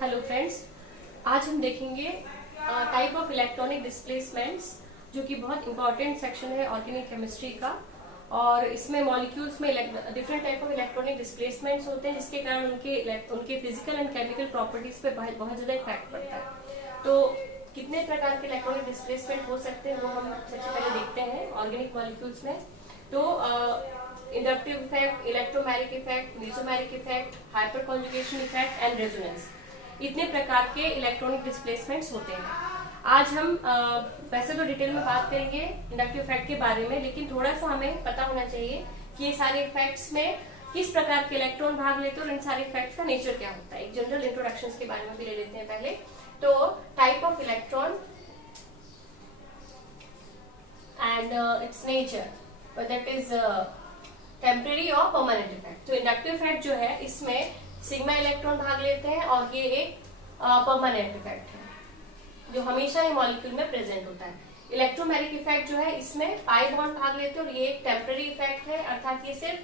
Hello friends, आज हम देखेंगे टाइप ऑफ इलेक्ट्रॉनिक डिस्प्लेसमेंट्स, जो कि बहुत इंपॉर्टेंट सेक्शन है ऑर्गेनिक केमिस्ट्री का। और इसमें मॉलिक्यूल्स में different type of electronic displacements होते हैं, जिसके कारण उनके फिजिकल एंड केमिकल प्रॉपर्टीज पे बहुत ज्यादा इफेक्ट पड़ता है। तो कितने प्रकार के इलेक्ट्रॉनिक डिस्प्लेसमेंट हो सकते हैं वो हम सबसे पहले देखते हैं ऑर्गेनिक मॉलिक्यूल्स में। तो inductive effect, electromagnetic effect, mesomagnetic effect, hyperconjugation effect and resonance, इतने प्रकार के इलेक्ट्रॉनिक डिस्प्लेसमेंट्स होते हैं। आज हम वैसे तो डिटेल में बात करेंगे इंडक्टिव इफेक्ट के बारे में, लेकिन थोड़ा सा हमें पता होना चाहिए कि ये सारे इफेक्ट्स में किस प्रकार के इलेक्ट्रॉन भाग लेते हैं और इन सारे इफेक्ट्स का नेचर क्या होता है। एक जनरल इंट्रोडक्शन के बारे में भी ले लेते हैं पहले। तो type of electron and it's nature, that is temporary और परमानेंट इफेक्ट। तो इंडक्टिव इफेक्ट जो है, इसमें सिग्मा इलेक्ट्रॉन भाग लेते हैं और ये एक परमानेंट इफेक्ट है जो हमेशा ही मॉलिक्यूल में प्रेजेंट होता है। इलेक्ट्रोमैग्नेटिक इफेक्ट जो है, इसमें पाई बॉन्ड भाग लेते हैं और ये एक टेम्परेरी इफेक्ट है, अर्थात ये सिर्फ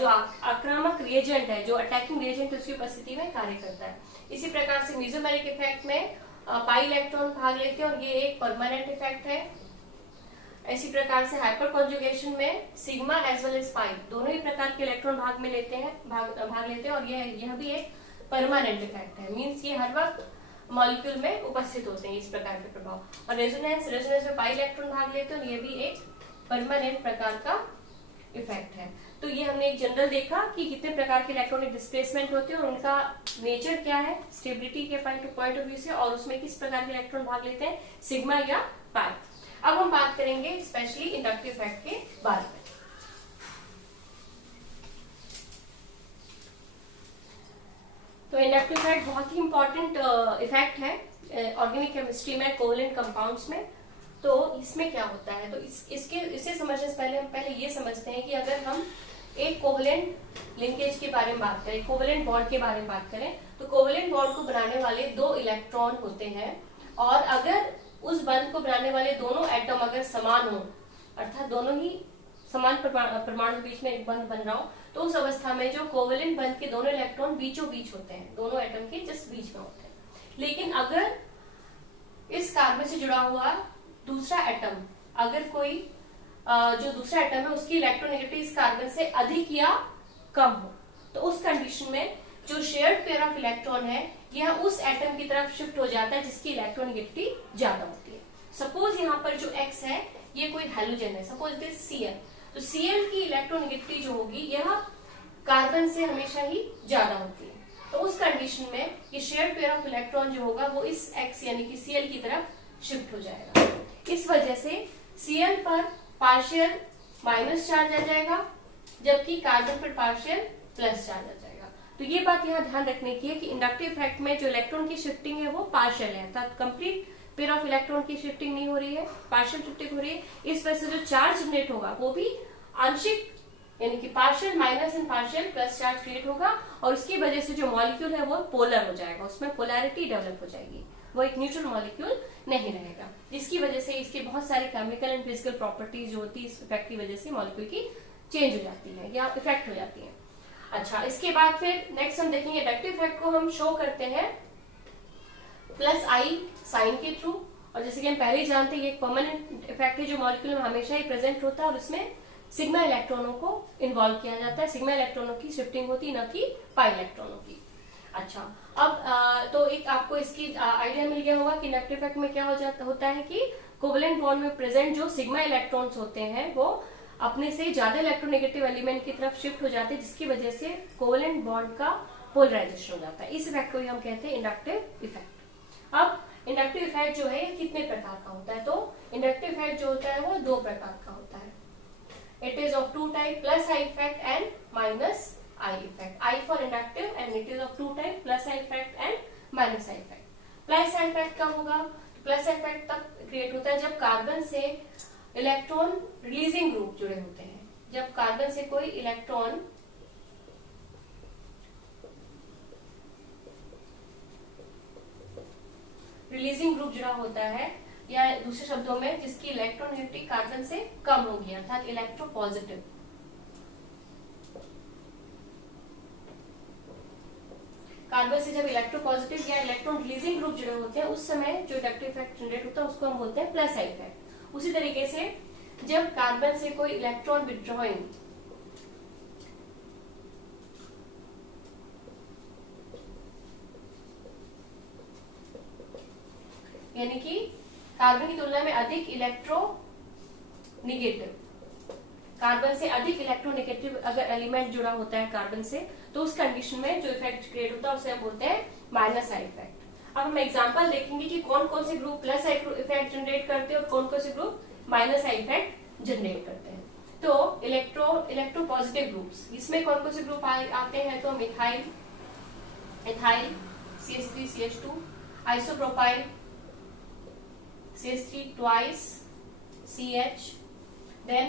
जो आक्रामक रिएजेंट है, जो अटैकिंग रिएजेंट, उसकी उपस्थिति में कार्य करता है। इसी प्रकार से मेसोमैग्नेटिक इफेक्ट में पाई इलेक्ट्रॉन भाग लेते हैं और ये एक परमानेंट इफेक्ट है। इसी प्रकार से हाइपर कॉन्जुगेशन में सिग्मा एज वेल एज पाई दोनों ही प्रकार के इलेक्ट्रॉन भाग लेते हैं और यह भी एक परमानेंट इफेक्ट है। मींस ये हर वक्त मॉलिक्यूल में उपस्थित होते हैं इस प्रकार के प्रभाव। और रेजोनेंस में पाई इलेक्ट्रॉन भाग लेते हैं और ये भी एक परमानेंट प्रकार का इफेक्ट है। तो ये हमने एक जनरल देखा कि कितने प्रकार के इलेक्ट्रॉनिक डिस्प्लेसमेंट होते हैं और उनका नेचर क्या है स्टेबिलिटी के पॉइंट ऑफ व्यू से, और उसमें किस प्रकार के इलेक्ट्रॉन भाग लेते हैं, सिग्मा या पाई। अब हम बात करेंगे स्पेशली इंडक्टिव इफेक्ट के बारे में। तो इंडक्टिव इफेक्ट बहुत ही इंपॉर्टेंट इफेक्ट है ऑर्गेनिक केमिस्ट्री में, कोवलेंट कंपाउंड्स में। तो इसमें क्या होता है, तो इसे समझने से पहले हम ये समझते हैं कि अगर हम एक कोवलेंट लिंकेज के बारे में बात करें, कोवलेंट बॉन्ड के बारे में बात करें, तो कोवलेंट बॉन्ड को बनाने वाले दो इलेक्ट्रॉन होते हैं, और अगर उस बंध को बनाने वाले दोनों एटम अगर समान हो, अर्थात दोनों ही समान परमाणु के बीच में एक बंध बन रहा हो, तो उस अवस्था में जो कोवलेंट बंध के दोनों इलेक्ट्रॉन बीचों बीच होते हैं, दोनों एटम के जस्ट बीच में होते हैं। लेकिन अगर इस कार्बन से जुड़ा हुआ दूसरा एटम, अगर कोई जो दूसरा एटम है उसकी इलेक्ट्रोनेगेटिविटी इस कार्बन से अधिक या कम हो, तो उस कंडीशन में जो शेयर्ड पेयर ऑफ इलेक्ट्रॉन है यह उस एटम की तरफ शिफ्ट हो जाता है जिसकी इलेक्ट्रोनेगेटिविटी ज्यादा होती है। सपोज यहाँ पर जो X है ये कोई हैलोजन है, सपोज इट इज Cl, तो Cl की इलेक्ट्रोनेगेटिविटी जो होगी यह कार्बन से हमेशा ही ज्यादा होती है। तो उस कंडीशन में ये शेयर्ड पेयर ऑफ इलेक्ट्रॉन जो होगा वो इस X यानी कि Cl की तरफ शिफ्ट हो जाएगा। इस वजह से Cl पर पार्शियल माइनस चार्ज आ जाएगा, जबकि कार्बन पर पार्शियल प्लस चार्ज आ जाएगा। तो ये बात यहाँ ध्यान रखने की है कि इंडक्टिव इफेक्ट में जो इलेक्ट्रॉन की शिफ्टिंग है वो पार्शियल है, अर्थात कंप्लीट पेयर ऑफ इलेक्ट्रॉन की शिफ्टिंग नहीं हो रही है, पार्शियल शिफ्टिंग हो रही है। इस वजह से जो चार्ज जनरेट होगा वो भी आंशिक, यानी कि partial minus and partial plus charge create होगा, और उसकी वजह से जो मॉलिक्यूल है वो पोलर हो जाएगा, उसमें पोलैरिटी डेवलप हो जाएगी, वो एक न्यूट्रल मॉलिक्यूल नहीं रहेगा, जिसकी वजह से इसके बहुत सारे केमिकल एंड फिजिकल प्रॉपर्टीज जो होती है इस इफेक्ट की वजह से मॉलिक्यूल की चेंज हो जाती है या इफेक्ट हो जाती है। अच्छा, इसके बाद फिर नेक्स्ट हम देखेंगे इंडक्टिव इफेक्ट को हम शो करते हैं प्लस आई साइन के थ्रू, और जैसे कि हम पहले ही जानते हैं ये एक परमानेंट इफेक्ट है जो मॉलिक्यूल में हमेशा ही प्रेजेंट होता है, और उसमें सिग्मा इलेक्ट्रॉनों को इन्वॉल्व किया जाता है, सिग्मा इलेक्ट्रॉनों की शिफ्टिंग होती है, न कि पाई इलेक्ट्रॉनों की। अच्छा, अब तो एक आपको इसकी आइडिया मिल गया होगा कि इंडक्टिव इफेक्ट में क्या होता है कि कोवलेंट बॉन्ड में प्रेजेंट जो सिग्मा इलेक्ट्रॉन्स होते हैं वो अपने से ज्यादा इलेक्ट्रोनेगेटिव एलिमेंट की तरफ शिफ्ट हो जाते हैं, जिसकी वजह से कोवलेंट बॉन्ड का पोलराइजेशन हो जाता है। इस इफेक्ट को ही हम कहते हैं इंडक्टिव इफेक्ट। अब इंडक्टिव इफेक्ट जो है कितने प्रकार का होता है, तो इंडक्टिव इफेक्ट जो होता है वो दो प्रकार का होता है। It is of two type, plus I effect and minus I effect. I for inductive and it is of two type, plus I effect and minus I effect. Plus I effect कब होगा, plus I effect तब create होता है जब carbon से electron releasing group जुड़े होते हैं, जब कार्बन से कोई इलेक्ट्रॉन रिलीजिंग ग्रुप जुड़ा होता है, या दूसरे शब्दों में जिसकी इलेक्ट्रोनेगेटिविटी कार्बन से कम होगी, अर्थात इलेक्ट्रोपॉजिटिव। कार्बन से जब इलेक्ट्रोपॉजिटिव या इलेक्ट्रॉन रिलीजिंग ग्रुप जुड़े होते हैं उस समय जो इंडक्टिव इफेक्ट जनरेट होता है उसको हम बोलते हैं प्लस आई इफेक्ट। उसी तरीके से जब कार्बन से कोई इलेक्ट्रॉन विथड्रॉइंग यानी कि कार्बन की तुलना में अधिक इलेक्ट्रोनिगेटिव, कार्बन से अधिक इलेक्ट्रोनेगेटिव अगर एलिमेंट जुड़ा होता है कार्बन से, तो उस कंडीशन में जो इफेक्ट क्रिएट होता है उसे हम बोलते हैं माइनस आई इफेक्ट। अब हम एग्जांपल देखेंगे कि कौन कौन से group plus I effect generate करते हैं और कौन कौन से group minus I effect generate करते हैं। तो इलेक्ट्रो पॉजिटिव ग्रुप्स, इसमें कौन कौन से ग्रुप आते हैं, तो methyl, ethyl, CH3 CH2, isopropyl, CH3 twice CH, then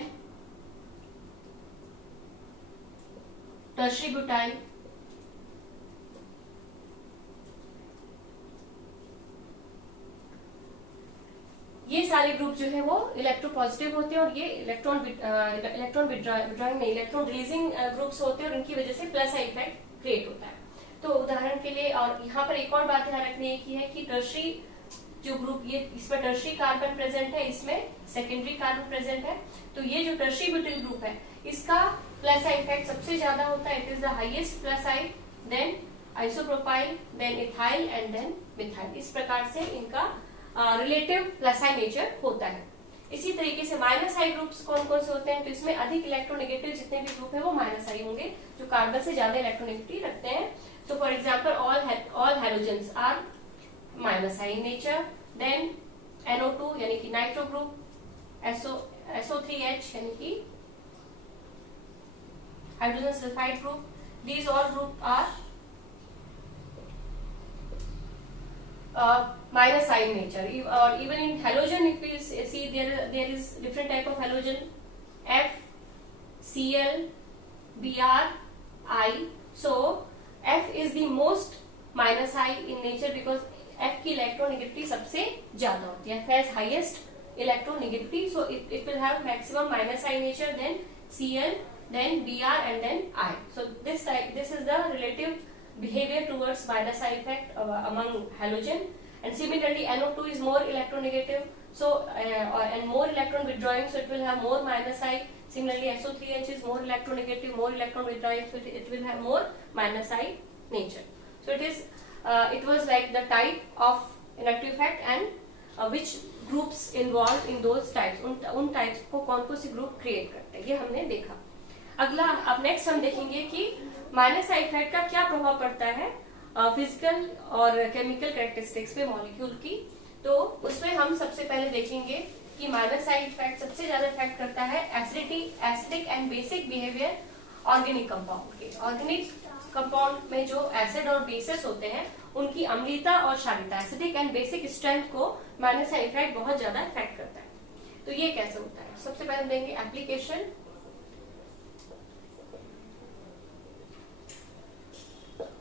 tertiary butyl, ये सारे ग्रुप जो है वो इलेक्ट्रोपॉजिटिव होते हैं और ये इलेक्ट्रॉन विड्रॉइंग में इलेक्ट्रॉन रिलीजिंग ग्रुप्स होते हैं और इनकी वजह से प्लस आई इफेक्ट क्रिएट होता है। तो उदाहरण के लिए, और यहाँ पर एक और बात ध्यान रखने की है कि टर्शरी जो ग्रुप, ये इसमें टर्शरी कार्बन प्रेजेंट है, इसमें सेकेंडरी कार्बन प्रेजेंट है, तो ये जो टर्शरी ब्यूटिल ग्रुप है इसका प्लस आई इफेक्ट सबसे ज्यादा होता है। It is the highest plus I, then isopropyl, then ethyl and then methyl. इस प्रकार से इनका रिलेटिव प्लस आई नेचर होता है। इसी तरीके से माइनस आई ग्रुप्स कौन कौन से होते हैं, तो इसमें अधिक इलेक्ट्रोनेगेटिव जितने भी ग्रुप है वो माइनस आई होंगे, जो कार्बन से ज्यादा इलेक्ट्रोनेगेटिव रखते हैं। तो for example all halogens are minus I in nature, then NO2 यानी कि नाइट्रो ग्रुप, SO3H यानी कि hydrogen sulphide group, these all group are minus I in nature. Or even in halogen, if we see there is different type of halogen, F, Cl, Br, I. So F is the most minus I in nature because F की electronegativity सबसे ज्यादा होती है। F has highest electronegativity, so it will have maximum minus I nature, then Cl, then Br and then I. So this is the relative behavior towards minus I effect among halogen. And similarly NO2 is more electronegative, so and more electron withdrawing, so it will have more minus I. Similarly SO3H is more electronegative, more electron withdrawing, so it will have more minus I nature. So it was like the type of inductive effect and which groups involved in those types, उन types को कौन कौन से group create करते हैं, ये हमने देखा। अगला, अब नेक्स्ट हम देखेंगे कि माइनस आई इफेक्ट का क्या प्रभाव पड़ता है फिजिकल और केमिकल कैरेक्टरिस्टिक्स पे मॉलिक्यूल की। तो उसमें हम सबसे पहले देखेंगे कि माइनस आई इफेक्ट सबसे ज्यादा इफेक्ट करता है acidic and basic behaviour organic compound के। ऑर्गेनिक कंपाउंड में जो एसिड और बेसिस होते हैं उनकी अम्लीता और क्षारीयता, एसिडिक एंड बेसिक स्ट्रेंथ को माइनस आई इफेक्ट बहुत ज्यादा इफेक्ट करता है। तो ये कैसे होता है, सबसे पहले देंगे application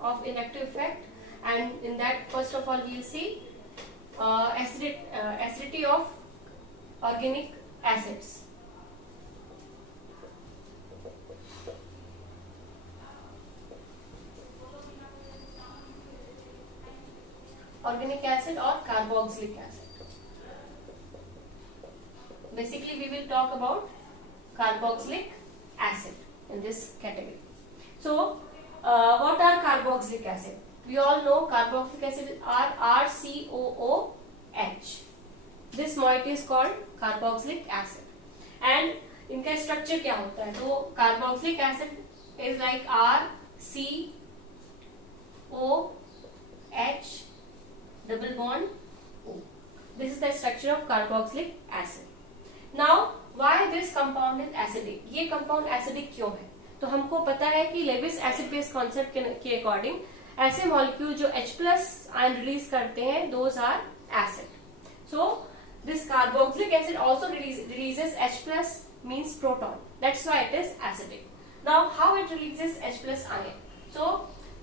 of inductive effect, and in that first of all we will see acidity of organic acids. Organic acid or carboxylic acid. Basically we will talk about carboxylic acid in this category. So what are carboxylic acid? We all know carboxylic acid are RCOOH. This moiety is called carboxylic acid. And इनका structure क्या होता है, तो carboxylic acid is like RCOH double bond O. This is the structure of carboxylic acid. Now why this compound is acidic? ये compound acidic क्यों है? तो हमको पता है कि लेविस एसिड बेस कॉन्सेप्ट के अकॉर्डिंग ऐसे मॉलिक्यूल जो H+ आयन रिलीज करते हैं those are acid. So this carboxylic acid also releases H+ means proton, that's why it is acidic. Now how it releases H+ ion? So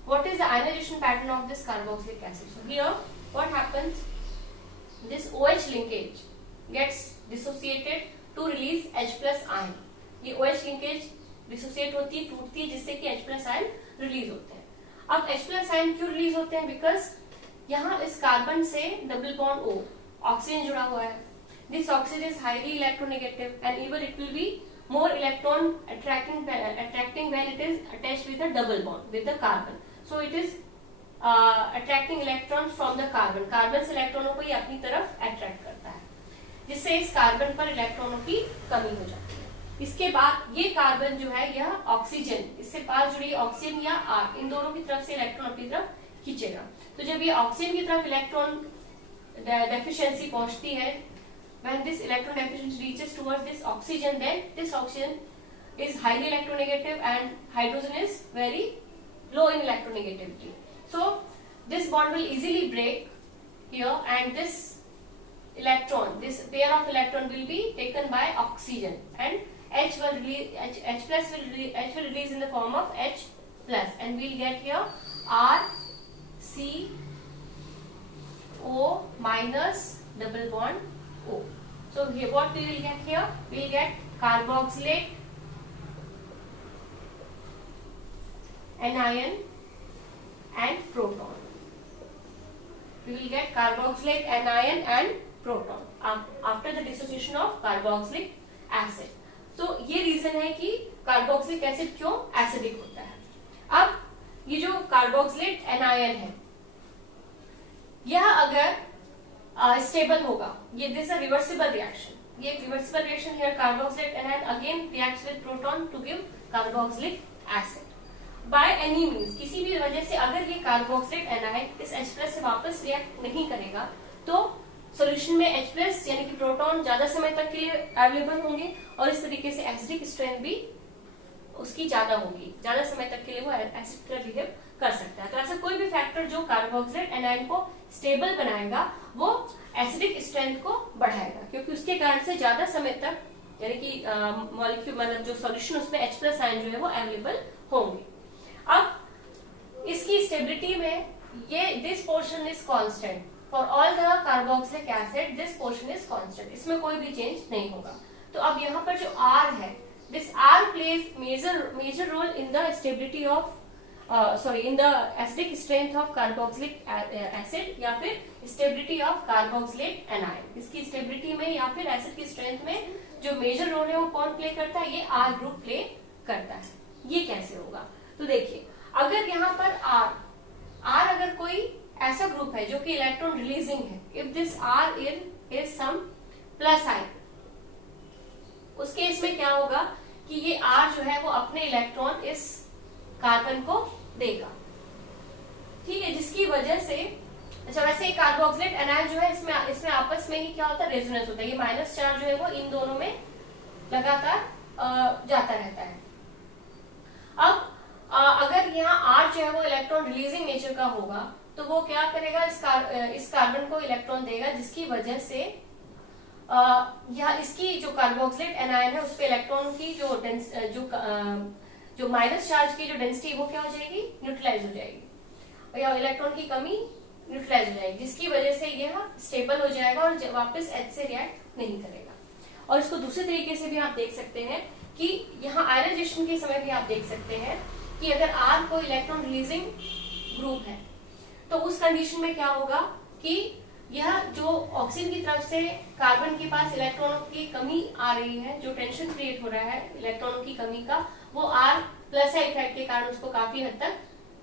what is the ionization pattern of this carboxylic acid? So here what happens, this OH linkage gets dissociated to release H+ ion. ये OH linkage dissociate होती है, टूटती है, जिससे कि H+ ion release होते हैं। अब H प्लस आयन क्यों रिलीज होते हैं? बिकॉज यहाँ इस कार्बन से डबल बॉन्ड O ऑक्सीजन जुड़ा हुआ है. This oxygen is highly electronegative and even it will be more electron attracting when it is attached with a double bond with the carbon. So it is attracting electrons from the carbon. Carbon से इलेक्ट्रॉनों को ये अपनी तरफ attract करता है, जिससे इस कार्बन पर इलेक्ट्रॉनों की कमी हो जाती है. इसके बाद ये कार्बन जो है यह ऑक्सीजन, इससे पास जुड़ी ऑक्सीजन या R, इन दोनों की तरफ से इलेक्ट्रॉन अपनी तरफ खींचेगा. तो जब ये ऑक्सीजन की तरफ इलेक्ट्रॉन डेफिशिएंसी पहुंचती है, when this electron deficiency reaches towards this oxygen, then this oxygen is highly electronegative and hydrogen is very low in electronegativity. So this bond will easily break here and this electron, this pair of electron will be taken by oxygen and H will release in the form of H plus and we'll get here R C O minus double bond O. So here what we will get here? We will get carboxylate anion and proton. We will get carboxylate anion and proton after the dissociation of carboxylic acid. तो ये reason है कि carboxylic acid क्यों acidic होता है. अब ये जो कार्बोक्सिलेट एनायन है, यह अगर स्टेबल होगा, ये दिस अ रिवर्सिबल रिएक्शन, ये reversible reaction here carboxylate anion again reacts with proton to give carboxylic acid by any means. किसी भी वजह से अगर ये कार्बोक्सिलेट एनायन इस H+ से वापस रिएक्ट नहीं करेगा तो सॉल्यूशन में H+ यानी कि प्रोटॉन ज्यादा समय तक के लिए अवेलेबल होंगे और इस तरीके से एसिडिक स्ट्रेंथ भी उसकी ज्यादा होगी, ज्यादा समय तक के लिए वो एसिड की तरह बिहेव कर सकता है. तो ऐसा कोई भी फैक्टर जो कार्बोक्सिलेट एनायन को स्टेबल बनाएगा वो एसिडिक स्ट्रेंथ को बढ़ाएगा, क्योंकि उसके कारण से ज्यादा समय तक यानी कि मॉलिक्यूल मतलब जो सॉल्यूशन उसमें H+ आयन जो है वो अवेलेबल होंगे. अब इसकी स्टेबिलिटी में ये this portion is constant for all the carboxylic acid, this portion is constant, इसमें कोई भी चेंज नहीं होगा. तो अब यहाँ पर जो R है, this R plays major role in the stability of in the acidic strength of carboxylic acid या फिर stability of carboxylate anion. इसकी स्टेबिलिटी में या फिर एसिड की स्ट्रेंथ में जो मेजर रोल है वो कौन प्ले करता है? ये R ग्रुप प्ले करता है. ये कैसे होगा? तो देखिए, अगर यहाँ पर R अगर कोई ऐसा ग्रुप है जो कि इलेक्ट्रॉन रिलीजिंग है, if this R is some plus ion, उस केस में क्या होगा कि ये R जो है वो अपने इलेक्ट्रॉन इस कार्बन को देगा, ठीक है, जिसकी वजह से अच्छा वैसे ही कार्बोक्सिलेट एनायन जो है इसमें आपस में ही क्या होता है? रेजोनेंस होता है. ये माइनस चार्ज जो है वो इन दोनों में लगातार जाता रहता है. अब अगर यहाँ R जो है वो इलेक्ट्रॉन रिलीजिंग नेचर का होगा तो वो क्या करेगा? इस कार्बन को इलेक्ट्रॉन देगा, जिसकी वजह से इसकी जो कार्बोक्सिलेट एनायन है उस पे इलेक्ट्रॉन की जो माइनस चार्ज की जो डेंसिटी वो क्या हो जाएगी? न्यूट्रलाइज हो जाएगी, या इलेक्ट्रॉन की कमी न्यूट्रलाइज हो जाएगी, जिसकी वजह से यह स्टेबल हो जाएगा और वापस H से रिएक्ट नहीं करेगा. और इसको दूसरे तरीके से भी आप देख सकते हैं कि यहाँ आयनाइजेशन के समय भी आप देख सकते हैं कि अगर R को इलेक्ट्रॉन रिलीजिंग ग्रुप है तो उस कंडीशन में क्या होगा कि यह जो ऑक्सीजन की तरफ से कार्बन के पास इलेक्ट्रॉनों की कमी आ रही है, जो टेंशन क्रिएट हो रहा है इलेक्ट्रॉनों की कमी का, वो R+ इफेक्ट के कारण उसको काफी हद तक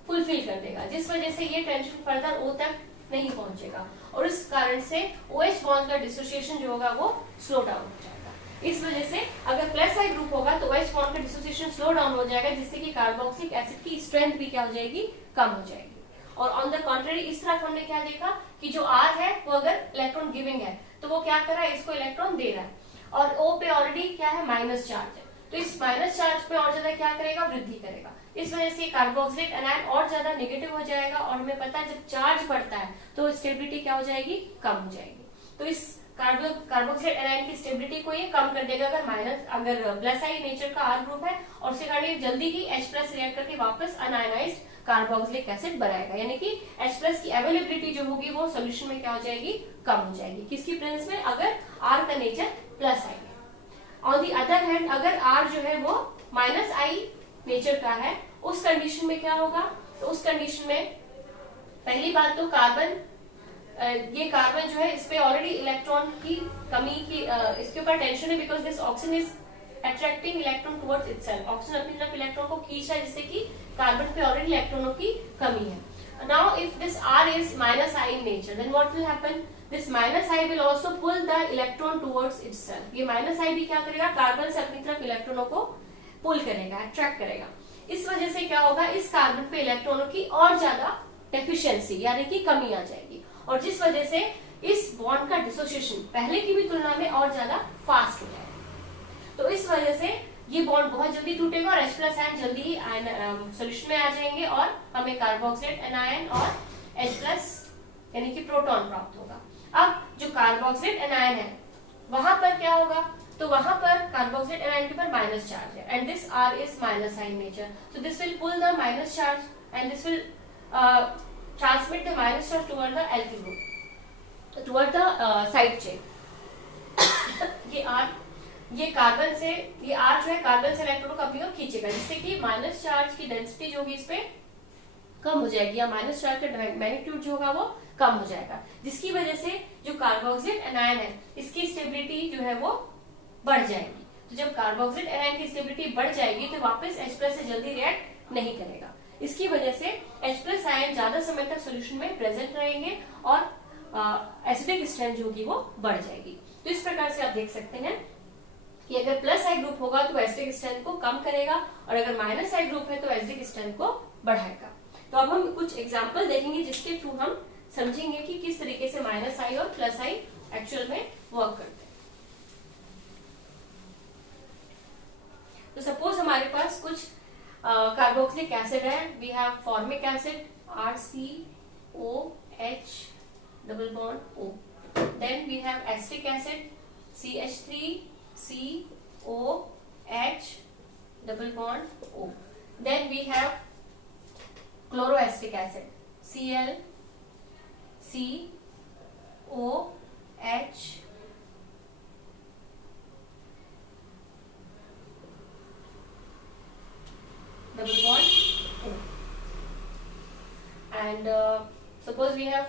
फुलफिल कर देगा, जिस वजह से ये टेंशन फर्दर O तक नहीं पहुंचेगा और इस कारण से OH बॉन्ड का डिसोसिएशन जो होगा वो स्लो डाउन हो जाएगा. इस वजह से अगर प्लस आई ग्रुप होगा तो OH बॉन्ड का डिसोसिएशन स्लो डाउन हो जाएगा, जिससे कि कार्बोक्सिलिक एसिड की स्ट्रेंथ भी क्या हो जाएगी? कम हो जाएगी. और ऑन द कॉन्ट्ररी इस तरफ हमने क्या देखा कि जो R है वो अगर इलेक्ट्रॉन गिविंग है तो वो क्या कर रहा है? इसको इलेक्ट्रॉन दे रहा है और O पे ऑलरेडी क्या है? माइनस चार्ज है, तो इस माइनस चार्ज पे और ज्यादा क्या करेगा? वृद्धि करेगा. इस वजह से कार्बोक्सिलेट एनायन और ज्यादा नेगेटिव हो जाएगा और हमें पता है जब चार्ज बढ़ता है तो स्टेबिलिटी क्या हो जाएगी? कम हो जाएगी. तो इस कार्बोक्सिलेट एनायन की स्टेबिलिटी को ये कम कर देगा अगर प्लस आई नेचर का R ग्रुप है, और उसके कारण ये जल्दी ही H+ रिएक्ट करके वापस अनआयनाइज्ड कार्बोक्सिलिक एसिड बनाएगा, यानी कि H+ की अवेलेबिलिटी जो होगी वो सोल्यूशन में क्या हो जाएगी? कम हो जाएगी. किसकी प्रेजेंस में? अगर R का नेचर प्लस आई है. ऑन दी अदर हैंड अगर R जो है वो माइनस आई नेचर का है, उस कंडीशन में क्या होगा तो उस कंडीशन में पहली बात तो कार्बन, ये कार्बन जो है इस पे ऑलरेडी इलेक्ट्रॉन की कमी की इसके ऊपर टेंशन है, because this oxygen is attracting electron towards itself. Oxygen अपनी तरफ इलेक्ट्रॉन को खींच रहा है, जिससे कि कार्बन पे ऑलरेडी इलेक्ट्रॉनों की कमी है। Now if this R is minus I in nature, then what will happen? This minus I will also pull the electron towards itself. ये minus I भी क्या करेगा, कार्बन से अपनी तरफ इलेक्ट्रॉनों को पुल करेगा, अट्रैक्ट करेगा। इस वजह से क्या होगा, इस कार्बन पे इलेक्ट्रॉनों की और ज्यादा डेफिशिएंसी यानी कि कमी आ जाएगी, और जिस वजह से इस बॉन्ड का डिसोसिएशन पहले की भी तुलना में और ज्यादा फास्ट हो जाएगा। तो इस वजह से ये बॉन्ड बहुत जल्दी टूटेगा और H प्लस आयन जल्दी ही सोल्यूशन में आ जाएंगे और हमें कार्बोक्सिलेट एनायन और H प्लस यानी कि प्रोटॉन प्राप्त होगा। अब जो कार्बोक्सिलेट एनायन है वहां पर क्या होगा, तो वहां पर कार्बोक्सिलेट एनायन के ऊपर माइनस चार्ज है, and this R is minus I in nature, so this will pull the minus charge and this will transmit the minus charge toward the alkyl group, toward the side chain. ये carbon से, ये R जो है carbon से इलेक्ट्रॉनों को अपनी ओर खींचेगा, जिससे कि माइनस चार्ज की डेंसिटी जो होगी इस पे कम हो जाएगी, या माइनस चार्ज का मैग्नीट्यूड जो होगा वो कम हो जाएगा, जिसकी वजह से जो कार्बोक्सिलेट एनायन है इसकी स्टेबिलिटी जो है वो बढ़ जाएगी। तो जब कार्बोक्सिलेट एनायन की स्टेबिलिटी बढ़ जाएगी तो वापस H प्लस से जल्दी रिएक्ट नहीं करेगा, इसकी वजह से H प्लस आयन ज्यादा समय तक सोल्यूशन में प्रेजेंट रहेंगे और एसिडिक स्ट्रेंथ जो होगी वो बढ़ जाएगी। तो इस प्रकार से आप देख सकते हैं कि अगर प्लस आई ग्रुप होगा तो एसिडिक स्ट्रेंथ को कम करेगा, और अगर माइनस आई ग्रुप है तो एसिडिक स्ट्रेंथ को बढ़ाएगा। तो अब हम कुछ एग्जांपल देखेंगे जिसके थ्रू हम समझेंगे कि किस तरीके से माइनस आई और प्लस आई एक्चुअल में वर्क करते हैं। तो सपोज हमारे पास कुछ कार्बोक्सिलिक एसिड है, we have formic acid RCOH double bond O, then we have acetic acid CH3COH double bond O. Then we have chloroacetic acid ClCOH double bond O. And suppose we have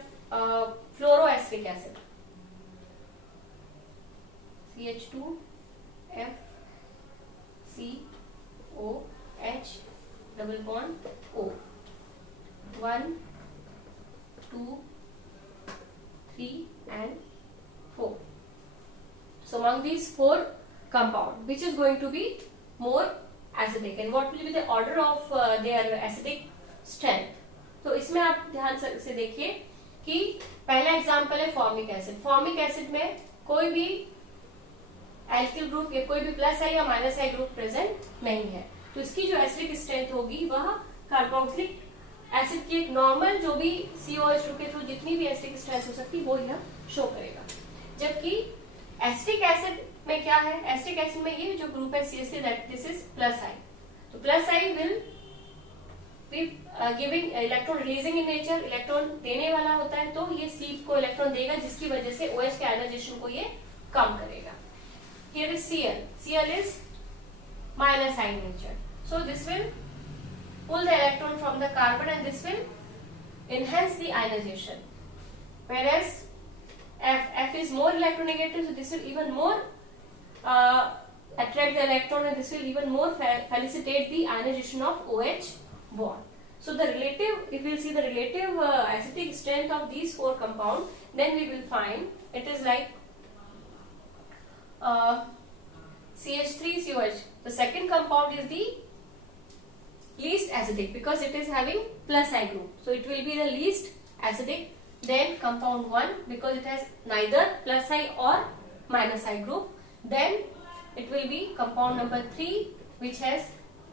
fluoroacetic acid CH2FCOH double bond O. 1, 2, 3 and 4. So among these 4 compound, which is going to be more acidic, and what will be the order of their acidic strength? तो इसमें आप ध्यान से देखिए कि पहला example है formic acid. Formic acid में कोई भी एल्किल ग्रुप या कोई भी प्लस आई या माइनस आई ग्रुप प्रेजेंट नहीं है, तो इसकी जो एसिडिक स्ट्रेंथ होगी वह कार्बोक्सिलिक एसिड की एक नॉर्मल जो भी COH ग्रुप के थ्रू जितनी भी एसिडिक स्ट्रेंथ हो सकती है वो यह शो करेगा। जबकि एसिटिक एसिड में क्या है, एसिटिक एसिड में ये जो ग्रुप है CH3 that this is plus I, तो plus I will be giving electron releasing in nature, electron देने वाला होता है, तो ये स्लीप को इलेक्ट्रॉन देगा, जिसकी वजह से OH के आयनाइजेशन को ये कम करेगा। Here is Cl. Cl is minus I nature. So this will pull the electron from the carbon and this will enhance the ionization. Whereas F is more electronegative, so this will even more attract the electron and this will even more facilitate the ionization of OH bond. So the relative, if we will see the relative acidic strength of these 4 compounds, then we will find it is like CH3COH. The second compound is the least acidic because it is having plus I group, so it will be the least acidic. Then compound 1 because it has neither plus I or minus I group. Then it will be compound number 3 which has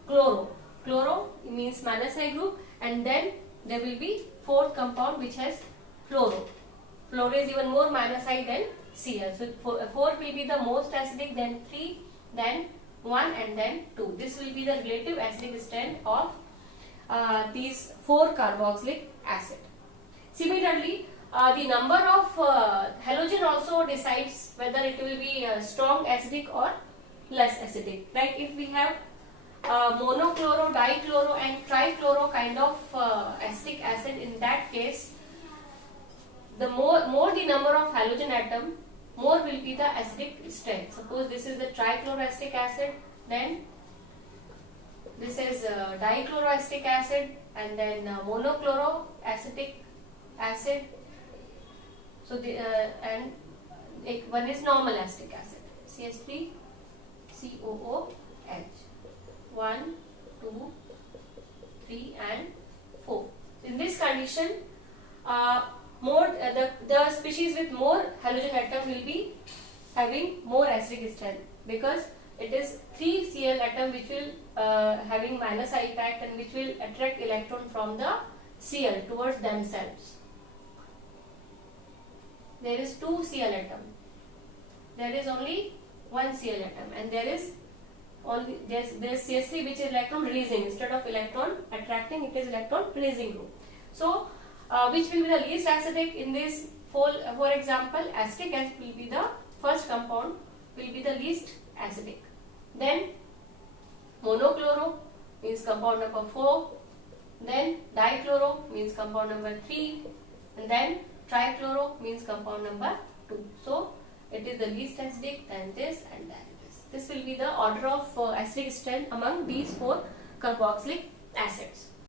chloro. Chloro means minus I group, and then there will be 4th compound which has fluoro. Fluoro is even more minus I than Cl. So 4 will be the most acidic, then 3, then 1 and then 2. This will be the relative acidic strength of these 4 carboxylic acid. Similarly, the number of halogen also decides whether it will be strong acidic or less acidic. Like if we have monochloro, dichloro and trichloro kind of acetic acid, in that case the more the number of halogen atom, more will be the acidic strength. Suppose this is the trichloroacetic acid, then this is dichloroacetic acid, and then monochloroacetic acid. So the and one is normal acetic acid, CH3 COOH, 1, 2, 3 and 4. In this condition, the species with more halogen atom will be having more acidic strength, because it is 3 Cl atom which will having minus I effect and which will attract electron from the Cl towards themselves. There is 2 Cl atom. There is only 1 Cl atom, and there is only there's CH3 which is electron releasing. Instead of electron attracting, it is electron releasing group. So which will be the least acidic in this? For example, acetic acid will be the first compound, will be the least acidic. Then monochloro means compound number 4, then dichloro means compound number 3, and then trichloro means compound number 2. So it is the least acidic, then this, and then this. This will be the order of acidic strength among these 4 carboxylic acids.